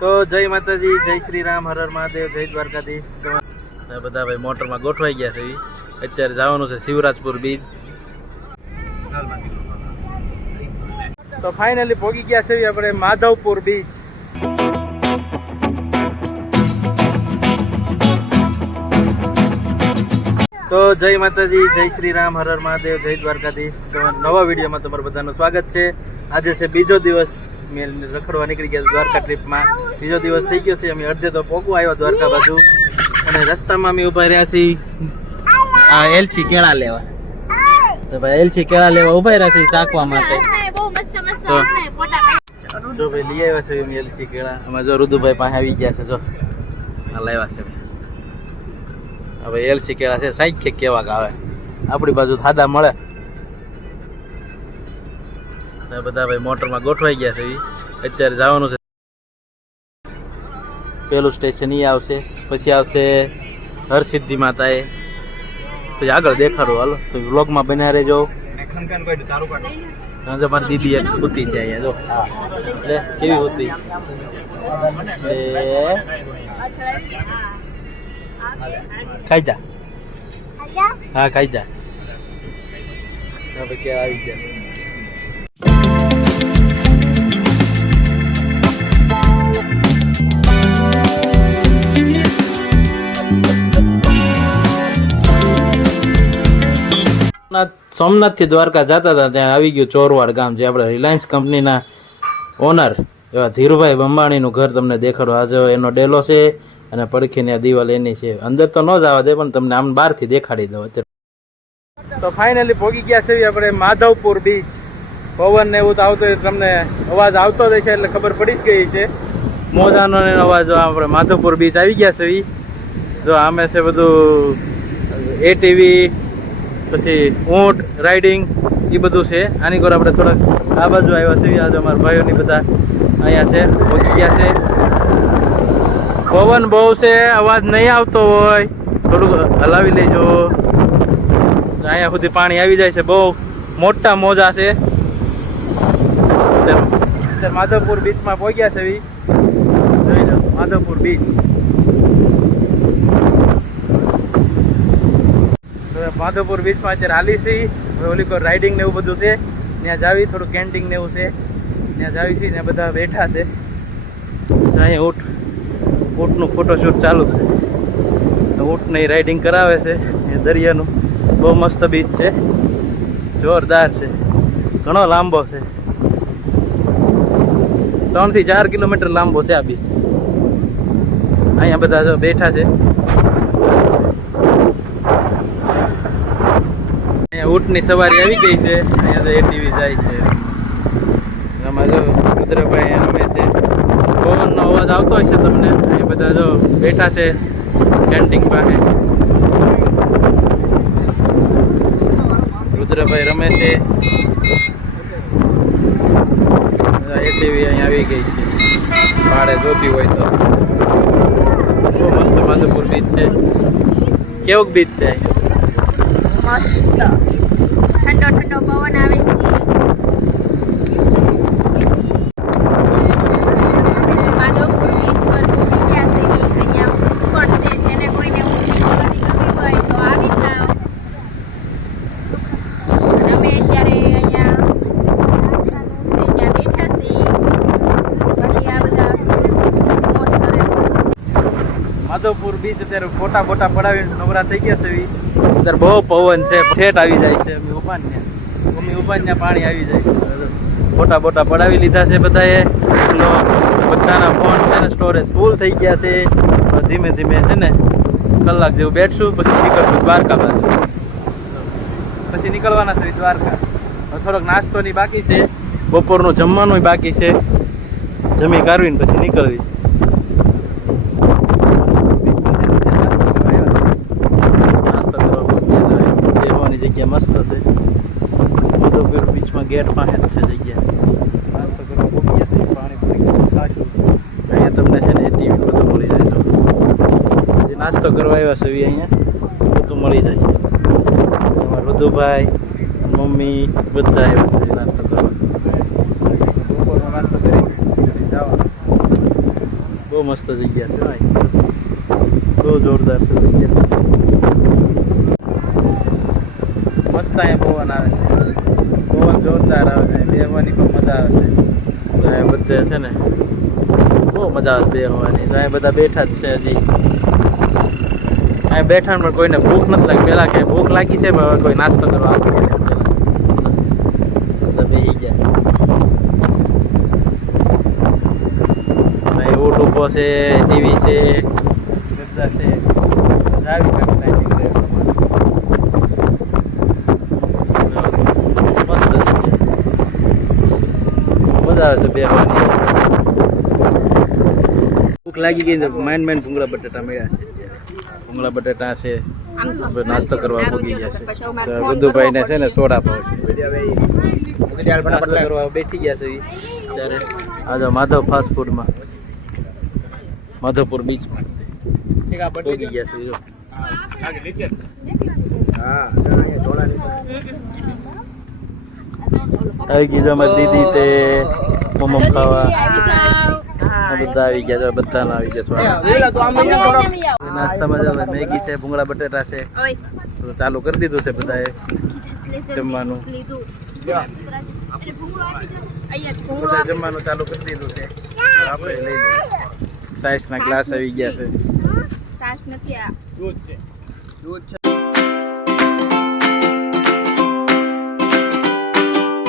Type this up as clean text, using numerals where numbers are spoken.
તો જય માતાજી, જય શ્રી રામ, હર હર મહાદેવ, જય દ્વારકાધીશ. બધા ભાઈ મોટરમાં ગોઠવાઈ ગયા છે. અત્યારે જવાનું છે શિવરાજપુર બીચ. તો ફાઇનલી પહોંચી ગયા છે આપણે માધવપુર બીચ. તો જય માતાજી, જય શ્રી રામ, હર હર મહાદેવ, જય દ્વારકાધીશ. નવા વિડીયોમાં તમારું બધાનું સ્વાગત છે. આજે છે બીજો દિવસ. મેં રખડવા નીકળી ગયા દ્વારકા ટ્રીપમાં. બીજો દિવસ થઈ ગયો છે. અમે અડધે તો પોગવા આવ્યા દ્વારકા બાજુ, અને રસ્તામાં અમે ઉભા રહ્યા છીએ આ એલસી કેળા લેવા. તો ભાઈ એલસી કેળા લેવા ઉભા રહ્યા છીએ ચાખવા માટે. તો જો ભાઈ લઈ આવ્યા છે અમે એલસી કેળા. અમે જો રુદુભાઈ પાસે આવી ગયા છે. જો આ લાવ્યા છે હવે એલસી કેળા છે. 60 કેવા આવે આપણી બાજુ સાદા મળે. બધા ભાઈ મોટરમાં ગોઠવાઈ ગયા છે. અત્યારે જવાનું છે. પેલું સ્ટેશન ઈ આવશે, પછી આવશે હરસિદ્ધિ માતાએ, પછી આગળ દેખાડું. હાલો તો વ્લોગમાં બન્યા રહેજો. જો મારી દીદી એક હોતી છે અહીંયા. જો એટલે કેવી હોતી ખાઈ જા. હા ખાઈ જા. હવે ક્યાં આવી ગયા. સોમનાથથી દ્વારકા જતા હતા ત્યાં આવી ગયું ચોરવાડ ગામ, જે આપણે રિલાયન્સ કંપનીના ઓનર એવા ધીરુભાઈ અંબાણીનું ઘર તમને દેખાડો. આજે એનો ડેલો છે અને પડખીની આ દિવાલ એની છે. અંદર તો ન જ આવવા દે, પણ તમને આમ બહારથી દેખાડી દઉં અત્યારે. તો ફાઇનલી પહોંચી ગયા છે આપણે માધવપુર બીચ. પવન ને એવું તો આવતો હોય, તમને અવાજ આવતો જ છે એટલે ખબર પડી જ ગઈ છે. મોજાનો અવાજ. આપણે માધવપુર બીચ આવી ગયા છે. જો આમે છે બધું એટીવી, પછી ઊંટ રાઇડિંગ એ બધું છે. આની કોર આપણે થોડાક આ બાજુ આવ્યા છે. આજે અમારા ભાઈઓની બધા અહીંયા છે, પહોંચી ગયા છે. પવન બહુ છે, અવાજ નહીં આવતો હોય થોડુંક હલાવી લેજો. અહીંયા સુધી પાણી આવી જાય છે. બહુ મોટા મોજા છે. માધવપુર બીચમાં પહોંચ્યા છે. જોઈ લો માધવપુર બીચ. માધવપુર બીચમાં અત્યારે હાલી છે. હવે ઓલી કોઈ રાઇડિંગ ને એવું બધું છે. ત્યાં જાવી, થોડું કેન્ટિંગ ને એવું છે. ત્યાં જાવી છે. ત્યાં બધા બેઠા છે. અહીંયા ઊંટનું ફોટોશૂટ ચાલુ છે. ઊંટની રાઇડિંગ કરાવે છે. એ દરિયાનું બહુ મસ્ત બીચ છે, જોરદાર છે. ઘણો લાંબો છે, 3 થી 4 કિલોમીટર લાંબો છે આ બીચ. અહીંયા બધા જો બેઠા છે. અહીંયા ઊંટની સવારી આવી ગઈ છે. અહીંયા તો એટીવી જાય છે. આમાં જો રુદ્રભાઈ રમે છે. પવનનો અવાજ આવતો હોય છે તમને. અહીંયા બધા જો બેઠા છે કેન્ટિંગ પાસે. રુદ્રભાઈ રમે છે. એટીવી અહીંયા આવી ગઈ છે. ભાડે જોતી હોય તો. બહુ મસ્ત માધવપુર બીચ છે. કેવું બીચ છે? મસ્ત ઠંડો ઠંડો પવન આવે છે. માધવપુર બીચ પર પહોંચી ગયા છે. અહીંયા ઉપર છે. જેને કોઈને ઊંચી ગમતી હોય તો આવી જાઓ. અમે અત્યારે અહીંયા ત્યાં બેઠા છીએ. બાકી આ બધા મોજ કરે છે. માધવપુર બીચ અત્યારે ફોટા બોટા પડાવીને નવરા થઈ ગયા છે. અત્યારે બહુ પવન છે, ઠેઠ આવી જાય છે. અમે ઉભા ત્યાં પાણી આવી જાય છે. ફોટા બોટા પડાવી લીધા છે બધાએ. બધાના ફોન છે ને સ્ટોરેજ ફૂલ થઈ ગયા છે. ધીમે ધીમે છે ને કલાક જેવું બેઠશું, પછી નીકળશું દ્વારકા બાજુ. પછી નીકળવાના છે દ્વારકા. થોડોક નાસ્તોની બાકી છે, બપોરનું જમવાનું બાકી છે. જમી કાઢવીને પછી નીકળવી. જગ્યા મસ્ત છે. માધવપુર બીચમાં ગેટ પાસે છે જગ્યા. નાસ્તો કરવા પહોંચ્યા છે. પાણી પૂરી ખાશું. અહીંયા તમને છે ને ટીવી બધું મળી જાય. જે નાસ્તો કરવા આવ્યા છે અહીંયા બધું મળી જાય છે. અમારા રુદુભાઈ, મમ્મી બધા આવ્યા છે નાસ્તો કરવા. બપોરનો નાસ્તો કરી જવાનું. બહુ મસ્ત જગ્યા છે ભાઈ, બહુ જોરદાર છે જગ્યા. મસ્ત અહીંયા પવન આવે છે, પવન જોરદાર આવે છે, બેહવાની પણ મજા આવે છે. તો અહીંયા બધે છે ને બહુ મજા આવે બેહવાની. તો અહીંયા બધા બેઠા જ છે હજી. અહીંયા બેઠા પણ કોઈને ભૂખ નથી લાગી. પહેલાં કે ભૂખ લાગી છે પણ હવે કોઈ નાસ્તો કરવા આવતું નથી. બધા બેસી ગયા. અહીં ઊંટ ઊભો છે, ટીવી છે, બધા છે. આવી કાંઈક ટાઈમિંગ છે પ્રમાણે. મજા આવે છે બેહવાની. ભૂખ લાગી ગઈ તો માઇન્ડ ભૂંગળા બટાટા મળ્યા છે. ભૂંગળા બટાટા છે, આમ જો નાસ્તો કરવા દારૂ ભૂગી જેવો ગયા છે. તો પછી અમારે ફોન બધુભાઈને કરવો છે ને પડશે. સોડા પાવ છે. નાસ્તો કરવા બેઠી ગયા છે ઈ. ત્યારે આ જો માધવ ફાસ્ટ ફૂડમાં, માધવપુર બીચમાં ભોગી ગયા છે. જો આવી ગઈ જો અમારી દીદી તે મોમો ખાવા. આ બધા આવી ગયા છે, બધાના આવી ગયા છે. નાસ્તામાં જો મેગી છે, ભૂંગળા બટેટા છે, ઓય, તો ચાલુ કરી દીધું છે બધાએ જમવાનું. અહીંયા બધા જમવાનું ચાલુ કરી દીધું છે. આપણે લઈ લઈએ. સાઈઝના ગ્લાસ આવી ગયા છે. સાસ નથી આ દૂધ છે